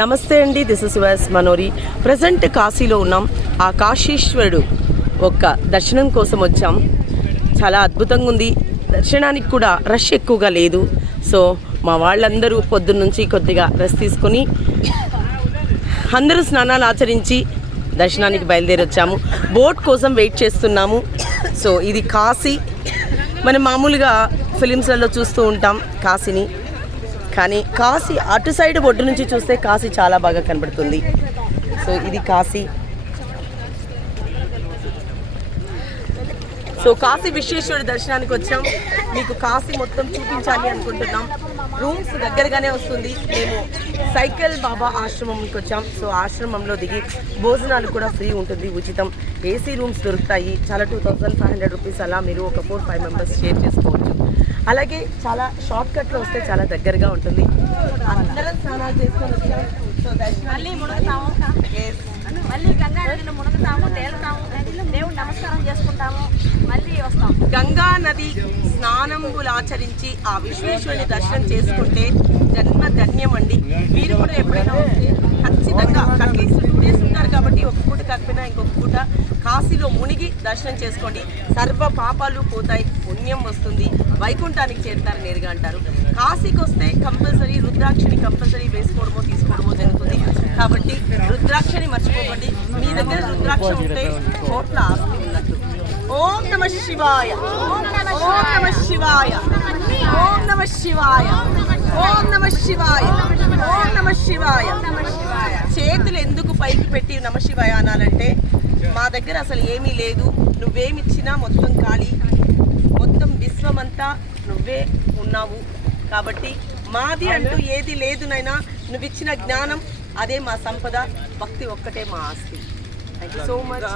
నమస్తే అండి this is YS మనోరి ప్రజెంట్ కాశీలో ఉన్నాం. ఆ కాశీశ్వరుడు ఒక్క దర్శనం కోసం వచ్చాం. చాలా అద్భుతంగా ఉంది. దర్శనానికి కూడా రష్ ఎక్కువగా లేదు. సో మా వాళ్ళందరూ పొద్దున్న నుంచి కొద్దిగా రెస్ట్ తీసుకొని అందరూ స్నానాలు ఆచరించి దర్శనానికి బయలుదేరి వచ్చాము. బోట్ కోసం వెయిట్ చేస్తున్నాము. సో ఇది కాశీ. మనం మామూలుగా ఫిలిమ్స్లలో చూస్తూ ఉంటాం కాశీని. కానీ కాశీ అటు సైడ్ ఒడ్డు నుంచి చూస్తే కాశీ చాలా బాగా కనబడుతుంది. సో ఇది కాశీ. సో కాశీ విశ్వేశ్వరుడు దర్శనానికి వచ్చాం. మీకు కాశీ మొత్తం చూపించాలి అనుకుంటున్నాం. రూమ్స్ దగ్గరగానే వస్తుంది. మేము సైకిల్ బాబా ఆశ్రమంకి వచ్చాం. సో ఆశ్రమంలో దిగి భోజనాలు కూడా ఫ్రీ ఉంటుంది. ఉచితం. ఏసీ రూమ్స్ దొరుకుతాయి. చాలా two thousand five hundred rupees అలా మీరు ఒక ఫోర్ ఫైవ్ మెంబర్స్ షేర్ చేసుకోవచ్చు. అలాగే చాలా షార్ట్ కట్లో వస్తే చాలా దగ్గరగా ఉంటుంది. అందరం స్నానాలు చేసుకొని సో మళ్ళీ మునుగుతాము. మళ్ళీ గంగా నదిలో మునుగుతాము తేలుతాము. దేవుడు నమస్కారం చేసుకుంటాము. మళ్ళీ వస్తాం. గంగా నది స్నానంబులు ఆచరించి ఆ విశ్వేశ్వరుని దర్శనం చేసుకుంటే జన్మ ధన్యం అండి. మీరు కూడా ఎప్పుడైనా వస్తే ఖచ్చితంగా అట్లీస్ట్ టూ డేస్ ఉంటారు ఒక పూట కాకపోయినా ఇంకొక పూట కాశీలో మునిగి దర్శనం చేసుకోండి. సర్వ పాపాలు పోతాయి పుణ్యం వస్తుంది. వైకుంఠానికి చేరుతారు నేరుగా అంటారు. కాశీకి వస్తే కంపల్సరీ రుద్రాక్షని కంపల్సరీ వేసుకోవడమో తీసుకోవడమో జరుగుతుంది. కాబట్టి రుద్రాక్షని మర్చిపోకండి. మీ దగ్గర రుద్రాక్ష ఉంటే కోట్ల ఆస్తి ఉన్నట్టు. ఓం నమ శివాయ. ఓం నమ శివాయ. ఓం నమ శివాయ. ఓం నమ శివాయ. ఓం నమ శివాయ. చేతులు ఎందుకు పైకి పెట్టి నమ శివాయ అనాలంటే మా దగ్గర అసలు ఏమీ లేదు. నువ్వేమిచ్చినా మొత్తం ఖాళీ. మొత్తం విశ్వమంతా నువ్వే ఉన్నావు. కాబట్టి మాది అంటూ ఏది లేదు నైనా నువ్వు ఇచ్చిన జ్ఞానం అదే మా సంపద. భక్తి ఒక్కటే మా ఆస్తి. So much